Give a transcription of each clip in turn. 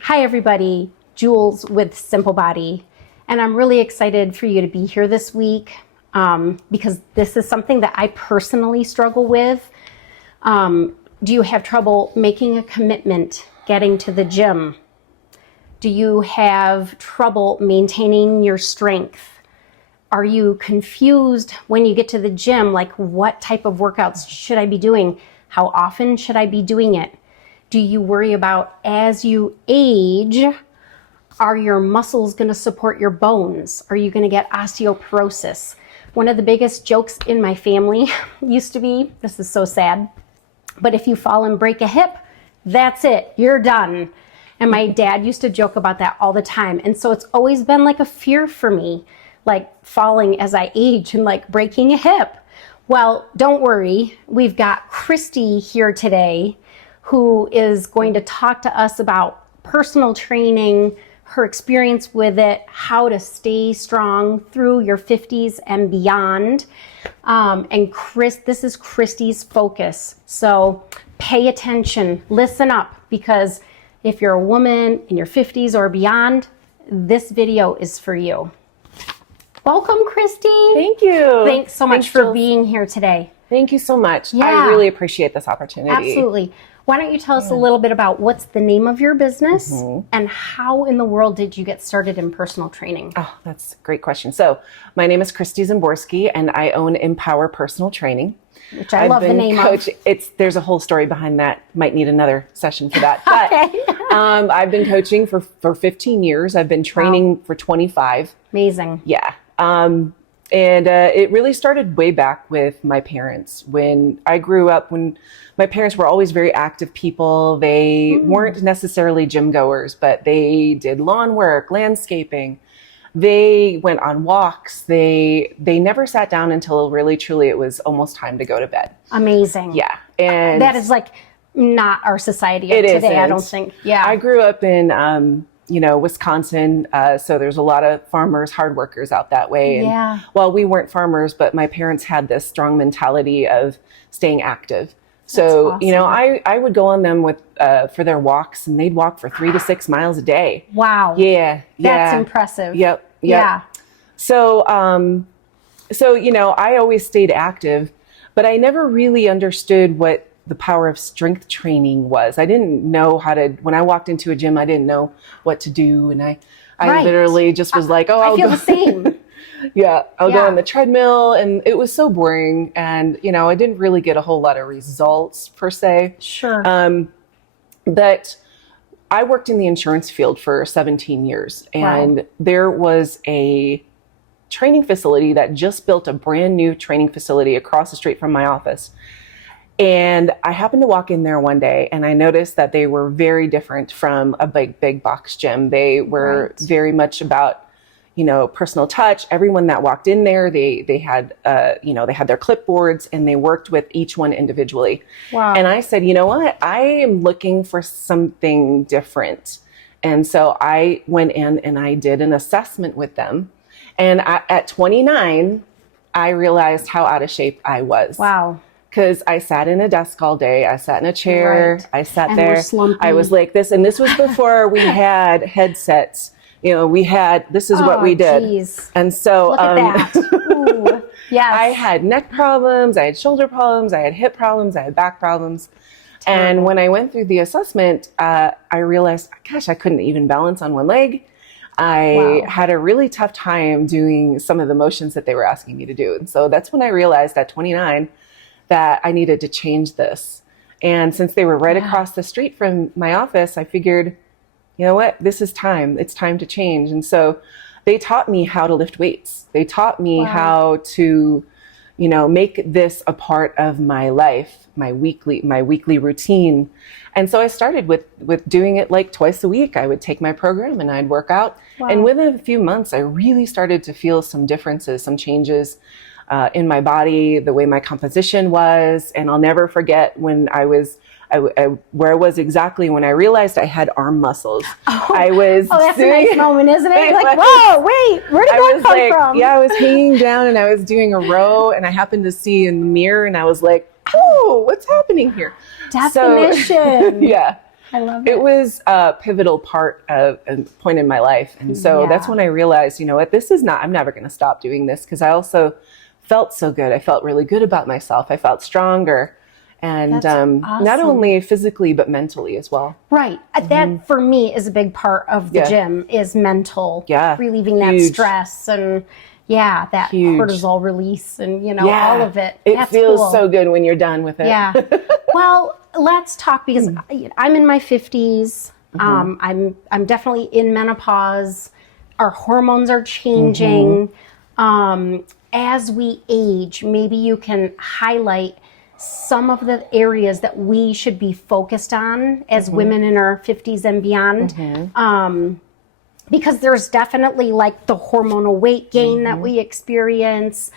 Hi everybody, Jules with Simple Body, and I'm really excited for you to be here this week because this is something that I personally struggle with. Do you have trouble making a commitment, getting to the gym? Do you have trouble maintaining your strength? Are you confused when you get to the gym, like what type of workouts should I be doing? How often should I be doing it? Do you worry about as you age, are your muscles going to support your bones? Are you going to get osteoporosis? One of the biggest jokes in my family used to be, this is so sad, but if you fall and break a hip, that's it, you're done. And my dad used to joke about that all the time. And so it's always been like a fear for me, like falling as I age and like breaking a hip. Well, don't worry, we've got Christy here today, who is going to talk to us about personal training, her experience with it, how to stay strong through your 50s and beyond. And this is Christy's focus. So pay attention, listen up, because if you're a woman in your 50s or beyond, this video is for you. Welcome, Christy. Thank you. Thanks so much for being here today. Thank you so much. Yeah. I really appreciate this opportunity. Absolutely. Why don't you tell us a little bit about what's the name of your business and how in the world did you get started in personal training? Oh, that's a great question. So my name is Christy Szemborski and I own Empower Personal Training. Which I love the name of. There's a whole story behind that. Might need another session for that. But Okay. I've been coaching for 15 years. I've been training for 25. Amazing. Yeah. And it really started way back with my parents. When I grew up, when my parents were always very active people, they weren't necessarily gym goers, but they did lawn work, landscaping. They went on walks. They never sat down until really, truly, it was almost time to go to bed. Amazing. Yeah. And that is like not our society of today, isn't. I don't think. Yeah. I grew up in, Wisconsin. So there's a lot of farmers, hard workers out that way. And Yeah. well, we weren't farmers, but my parents had this strong mentality of staying active. So, That's awesome. I would go on them with, for their walks, and they'd walk for 3 to 6 miles a day. Wow. Yeah. That's impressive. Yep. Yeah. So, I always stayed active, but I never really understood what the power of strength training was. I didn't know when I walked into a gym, I didn't know what to do. And I Right. literally just was like, oh, I feel the same. yeah, I'll go Yeah. on the treadmill, and it was so boring. And, I didn't really get a whole lot of results per se. Sure. But I worked in the insurance field for 17 years, and there was a training facility that just built a brand new training facility across the street from my office. And I happened to walk in there one day, and I noticed that they were very different from a big box gym. They were very much about, personal touch. Everyone that walked in there, they had, they had their clipboards, and they worked with each one individually. Wow. And I said, you know what? I am looking for something different. And so I went in and I did an assessment with them. And at 29, I realized how out of shape I was. Wow. Because I sat in a desk all day. I sat in a chair. Right. I sat And there. we're slumpy. I was like this. And this was before we had headsets. This is what we did. Geez. And so Look at that. Ooh. Yes. I had neck problems. I had shoulder problems. I had hip problems. I had back problems. Terrible. And when I went through the assessment, I realized, gosh, I couldn't even balance on one leg. I had a really tough time doing some of the motions that they were asking me to do. And so that's when I realized at 29 that I needed to change this. And since they were right across the street from my office, I figured, you know what, this is time. It's time to change. And so they taught me how to lift weights. They taught me how to, make this a part of my life, my weekly routine. And so I started with doing it like twice a week. I would take my program and I'd work out. Wow. And within a few months, I really started to feel some differences, some changes in my body, the way my composition was. And I'll never forget when where I was exactly when I realized I had arm muscles. Oh, that's a nice moment, isn't it? You're like, whoa, wait, where did that come from? Yeah, I was hanging down and I was doing a row, and I happened to see in the mirror, and I was like, oh, what's happening here? Definition. So, yeah. I love it. It was a pivotal part of a point in my life. And so that's when I realized, you know what, I'm never going to stop doing this, because I also felt so good. I felt really good about myself. I felt stronger. And not only physically, but mentally as well. Right. That for me is a big part of the gym, is mental. Yeah. Relieving that stress and that cortisol release and, you know, all of it. It feels so good when you're done with it. Yeah. Well, let's talk, because I'm in my 50s. I'm definitely in menopause. Our hormones are changing. As we age, maybe you can highlight some of the areas that we should be focused on as women in our 50s and beyond. Because there's definitely like the hormonal weight gain that we experience,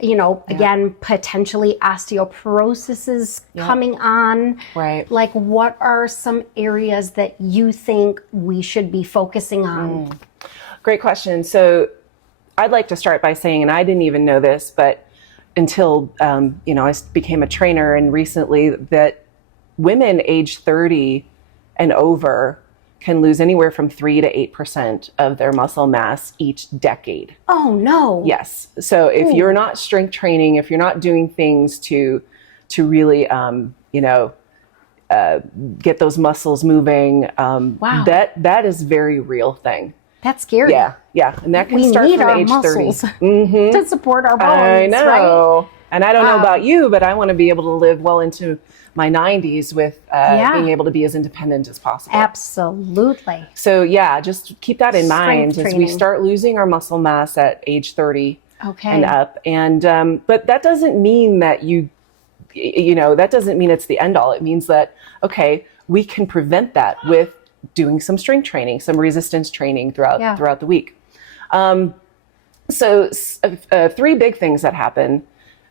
you know, again, potentially osteoporosis is coming on. Right. Like, what are some areas that you think we should be focusing on? Great question. So I'd like to start by saying, and I didn't even know this, but until, you know, I became a trainer, and recently, that women age 30 and over can lose anywhere from 3 to 8% of their muscle mass each decade. Oh, no. Yes. So if you're not strength training, if you're not doing things to really, you know, get those muscles moving, that is a very real thing. That's scary. Yeah. And that can start from age 30. To support our bones. I know. Right? And I don't know about you, but I want to be able to live well into my 90s with being able to be as independent as possible. Absolutely. So just keep that in mind as we start losing our muscle mass at age 30 and up. And but that doesn't mean that that doesn't mean it's the end all. It means that, we can prevent that with doing some strength training, some resistance training throughout the week. So 3 big things that happen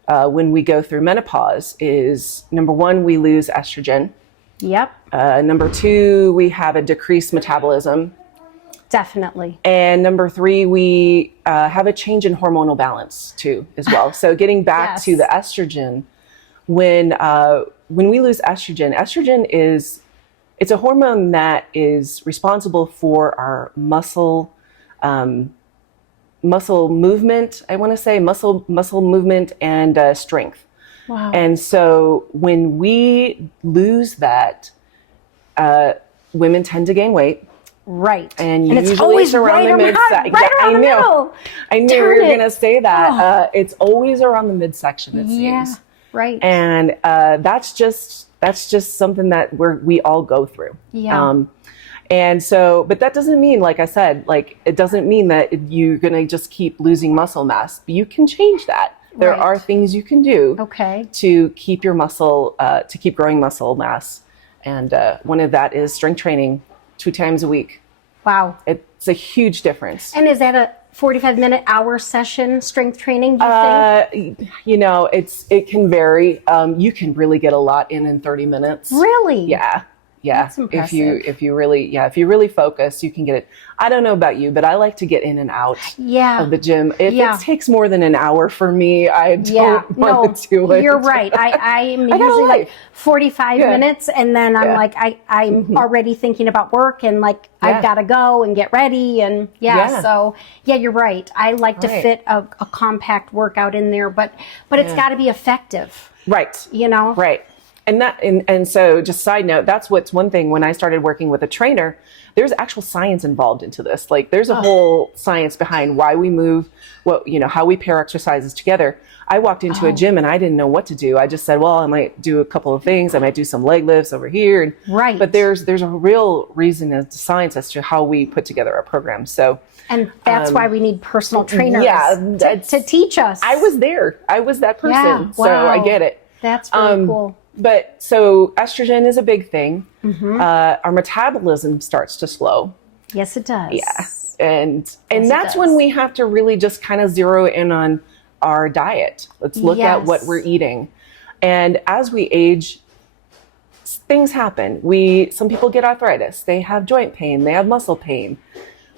when we go through menopause is, number 1, we lose estrogen. Yep. Number 2, we have a decreased metabolism. Definitely. And number 3, we have a change in hormonal balance too, as well. So getting back to the estrogen, when we lose estrogen, it's a hormone that is responsible for our muscle movement. I want to say muscle movement and strength. Wow. And so when we lose that, women tend to gain weight. Right. And it's usually always it's around the midsection. I knew. I knew you were going to say that. It's always around the midsection, it seems. Right. And that's just something that we all go through. Yeah. And so, but that doesn't mean, like I said, it doesn't mean that you're going to just keep losing muscle mass. You can change that. There are things you can do to keep your muscle, to keep growing muscle mass. And one of that is strength training 2 times a week. Wow. It's a huge difference. And is that a 45-minute hour session, strength training, do you think? It can vary. You can really get a lot in 30 minutes. Really? Yeah. That's impressive. If you really focus, you can get it. I don't know about you, but I like to get in and out of the gym. If it takes more than an hour for me, I don't want to do it. You're right. I'm usually like 45 minutes, and then I'm I'm already thinking about work, and I've got to go and get ready, and so you're right. I like to fit a compact workout in there, but it's got to be effective. Right. Right. And so just side note, that's what's one thing when I started working with a trainer, there's actual science involved into this. There's a whole science behind why we move, how we pair exercises together. I walked into a gym and I didn't know what to do. I just said, well, I might do a couple of things. I might do some leg lifts over here. Right. But there's a real reason as to science as to how we put together our program. So, and that's why we need personal trainers to teach us. I was there. I was that person. So I get it. That's really cool. But so estrogen is a big thing. Our metabolism starts to slow. Yes, it does. Yeah. And that's when we have to really just kind of zero in on our diet. Let's look at what we're eating. And as we age, things happen. Some people get arthritis. They have joint pain. They have muscle pain.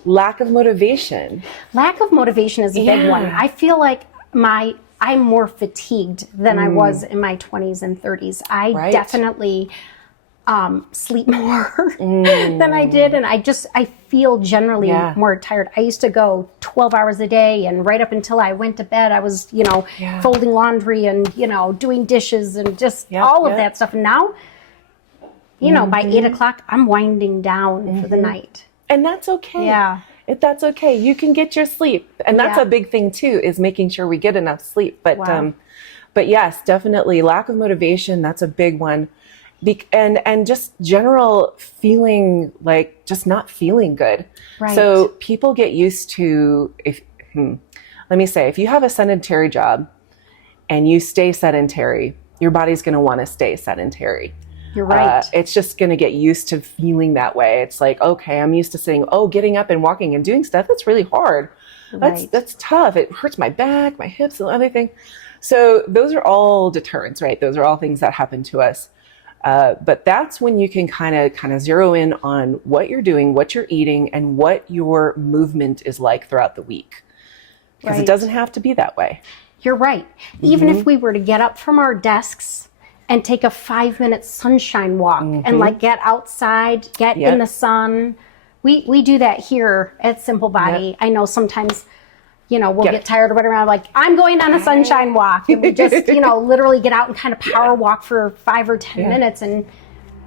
Lack of motivation. Lack of motivation is a big one. I feel like I'm more fatigued than I was in my 20s and 30s. I definitely sleep more than I did. And I feel generally more tired. I used to go 12 hours a day, and right up until I went to bed, I was, folding laundry and, doing dishes and just all of that stuff. And now, by 8 o'clock, I'm winding down for the night. And that's okay. Yeah. If that's okay, you can get your sleep. And that's a big thing too, is making sure we get enough sleep. But yes, definitely lack of motivation. That's a big one. And just general feeling like just not feeling good. Right. So people get used to, if you have a sedentary job and you stay sedentary, your body's going to want to stay sedentary. You're right. It's just going to get used to feeling that way. It's like, okay, I'm used to saying, getting up and walking and doing stuff. That's really hard. Right. That's tough. It hurts my back, my hips, and everything. So those are all deterrents, right? Those are all things that happen to us. But that's when you can kind of zero in on what you're doing, what you're eating, and what your movement is like throughout the week. Because it doesn't have to be that way. You're right. Even if we were to get up from our desks and take a 5-minute sunshine walk and get outside, get in the sun. We do that here at Simple Body. I know sometimes, we'll get tired or whatever. I'm like, I'm going on a sunshine walk. And we just, literally get out and kind of power walk for 5 or 10 minutes. And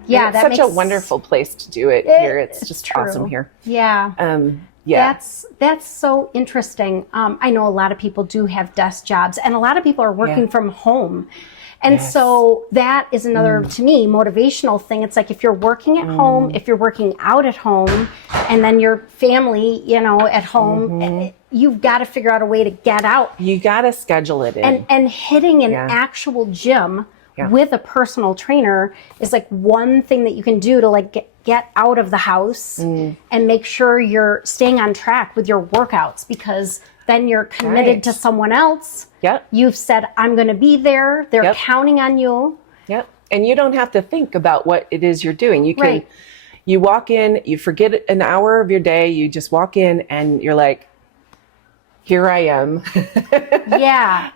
and it's such a wonderful place to do it here. It's just awesome here. Yeah. That's so interesting. I know a lot of people do have desk jobs, and a lot of people are working from home. And so that is another, to me, motivational thing. It's like if you're working at home, if you're working out at home, and then your family, at home, you've got to figure out a way to get out. You got to schedule it in. And hitting an actual gym with a personal trainer is like one thing that you can do to get out of the house and make sure you're staying on track with your workouts, because then you're committed to someone else. Yep. You've said, I'm going to be there. They're counting on you. Yep. And you don't have to think about what it is you're doing. You can, you walk in, you forget an hour of your day. You just walk in and you're like, here I am. I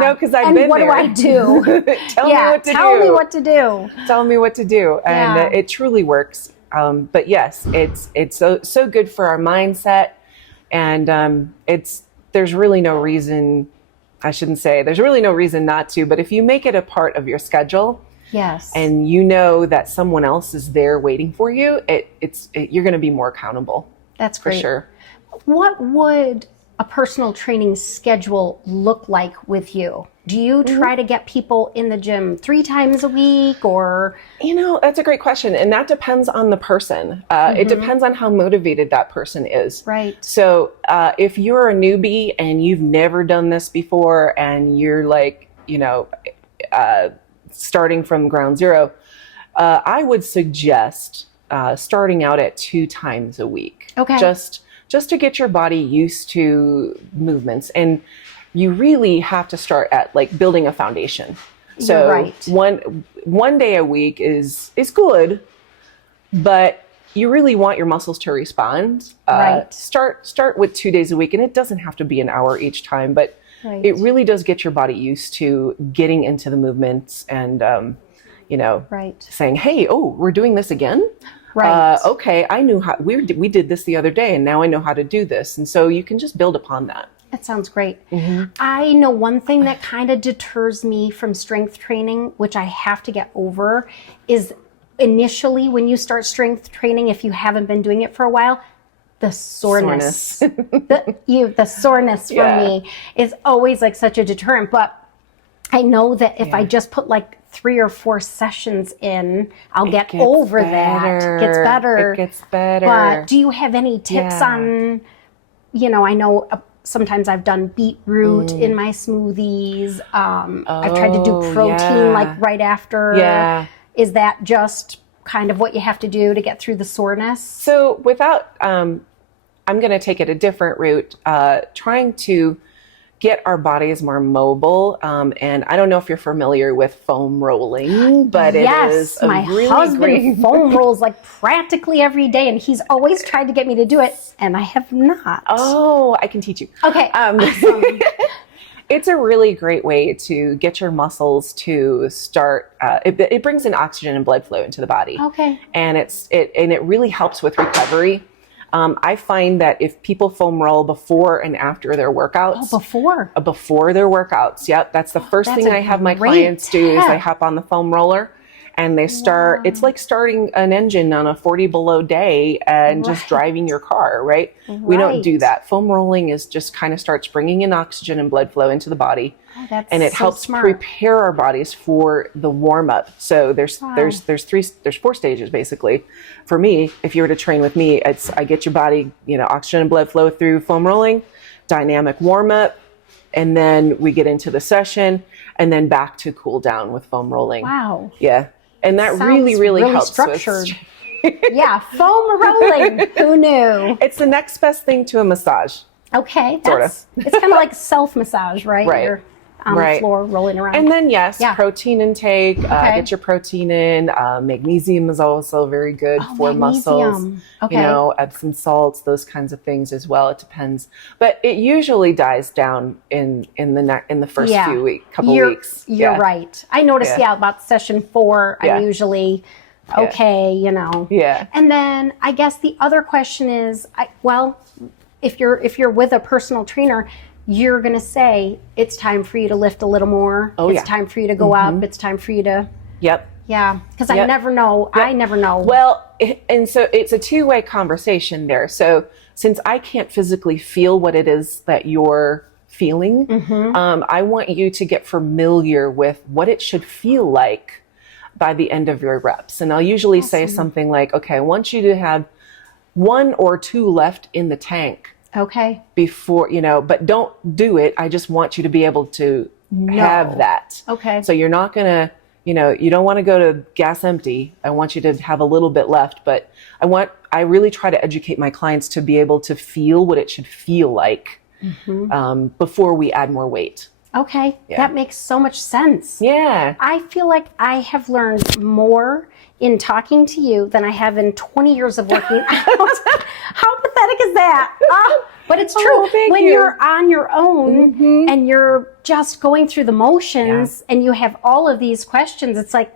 know, because I've been there. And what do I do? Tell me what to do. Tell me what to do. Tell me what to do. And it truly works. But yes, it's so good for our mindset. And there's really no reason, there's really no reason not to, but if you make it a part of your schedule, and you know that someone else is there waiting for you, you're going to be more accountable. That's great. For sure. What would a personal training schedule look like with you? Do you try to get people in the gym 3 times a week, or? That's a great question. And that depends on the person. It depends on how motivated that person is. Right. So if you're a newbie and you've never done this before and you're like, starting from ground zero, I would suggest starting out at 2 times a week. Okay. Just to get your body used to movements. And you really have to start at building a foundation. So one day a week is good, but you really want your muscles to respond. Start with 2 days a week, and it doesn't have to be an hour each time, but it really does get your body used to getting into the movements and saying, hey, we're doing this again. Right. Okay, I knew how we did this the other day, and now I know how to do this. And so you can just build upon that. That sounds great. I know one thing that kind of deters me from strength training, which I have to get over, is initially when you start strength training, if you haven't been doing it for a while, the soreness. the soreness for me is always such a deterrent. But I know that if I just put 3 or 4 sessions in, I'll get over that. It gets better. It gets better. But do you have any tips on, I know sometimes I've done beetroot in my smoothies. I've tried to do protein right after. Yeah. Is that just kind of what you have to do to get through the soreness? So without, I'm going to take it a different route, trying to get our bodies more mobile. And I don't know if you're familiar with foam rolling, but it is a my really husband great foam rolls practically every day, and he's always tried to get me to do it, and I have not. Oh, I can teach you. Okay. Awesome. It's a really great way to get your muscles to start. It brings in oxygen and blood flow into the body. Okay. And it really helps with recovery. I find that if people foam roll before and after their workouts. Oh, before? Before their workouts. Yep. That's the first thing I have my clients do is they hop on the foam roller and they start, it's like starting an engine on a 40 below day and just driving your car, right? We don't do that. Foam rolling is just kind of starts bringing in oxygen and blood flow into the body. Oh, and it helps prepare our bodies for the warm up. So there's 4 stages basically. For me, if you were to train with me, I get your body, oxygen and blood flow through foam rolling, dynamic warm up, and then we get into the session and then back to cool down with foam rolling. Wow. Yeah. And that Sounds really helps structured. Yeah, foam rolling. Who knew? It's the next best thing to a massage. Okay. It's kind of like self-massage, right? Right. You're on the floor rolling around. And then, protein intake. Get your protein in. Magnesium is also very good for muscles. Okay. Epsom salts, those kinds of things as well. It depends. But it usually dies down in the first few weeks. You're right. I noticed, about session 4, I'm usually okay, Yeah. And then I guess the other question is, if you're with a personal trainer, you're going to say, it's time for you to lift a little more. It's time for you to go up. It's time for you to. Yep. Yeah. Because I never know. Yep. I never know. Well, and so it's a two-way conversation there. So since I can't physically feel what it is that you're feeling, I want you to get familiar with what it should feel like by the end of your reps. And I'll usually say something like, okay, I want you to have 1 or 2 left in the tank. Okay. Before, but don't do it. I just want you to be able to have that. Okay. So you're not going to, you don't want to go to gas empty. I want you to have a little bit left, but I really try to educate my clients to be able to feel what it should feel like before we add more weight. Okay. Yeah. That makes so much sense. Yeah. I feel like I have learned more in talking to you than I have in 20 years of working out. How pathetic is that? But it's true. When you're on your own and you're just going through the motions and you have all of these questions, it's like,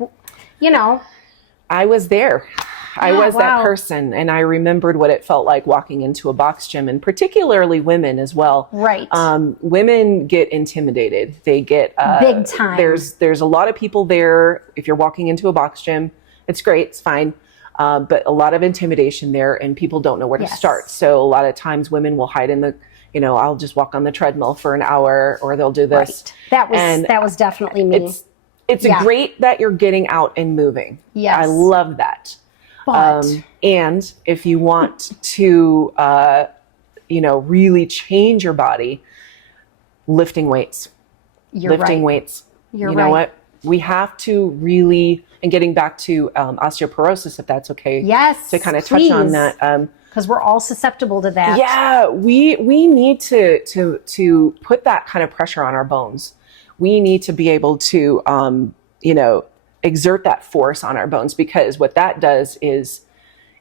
I was there. I was that person, and I remembered what it felt like walking into a box gym, and particularly women as well. Right. Women get intimidated. They get big time. There's a lot of people there. If you're walking into a box gym, it's great, it's fine. But a lot of intimidation there, and people don't know where to start. So a lot of times women will hide in the, I'll just walk on the treadmill for an hour, or they'll do this. Right. That was definitely me. It's great that you're getting out and moving. Yes. I love that. But and if you want to, really change your body, lifting weights. Lifting weights. You know what? We have to really, and getting back to osteoporosis, if that's okay. Yes, to kind of touch on that. Because we're all susceptible to that. Yeah, we need to put that kind of pressure on our bones. We need to be able to, exert that force on our bones, because what that does is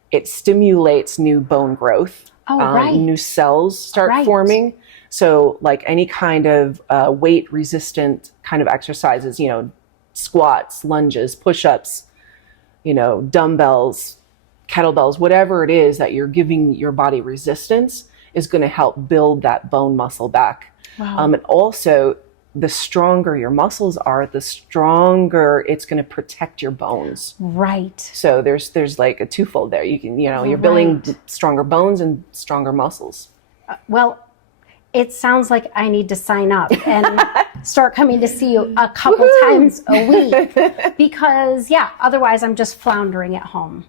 it stimulates new bone growth. New cells start forming. So like any kind of weight resistant kind of exercises, squats, lunges, push-ups, dumbbells, kettlebells, whatever it is that you're giving your body resistance is going to help build that bone muscle back. Wow. And also, the stronger your muscles are, the stronger it's going to protect your bones. Right. So there's like a twofold there. You can, you're building stronger bones and stronger muscles. Well, it sounds like I need to sign up and start coming to see you a couple times a week, because otherwise I'm just floundering at home,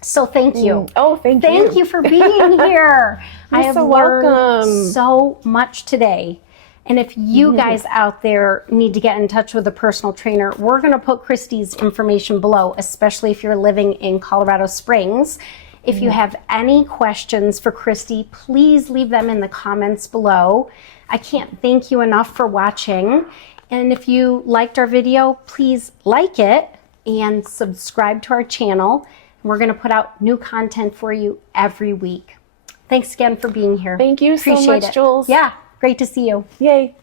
So thank you. Oh, thank you. Thank you for being here. I have learned so much today. And if you guys out there need to get in touch with a personal trainer, we're going to put Christy's information below, especially if you're living in Colorado Springs. If you have any questions for Christy, please leave them in the comments below. I can't thank you enough for watching. And if you liked our video, please like it and subscribe to our channel. We're going to put out new content for you every week. Thanks again for being here. Thank you so much, Jules. Yeah. Great to see you. Yay.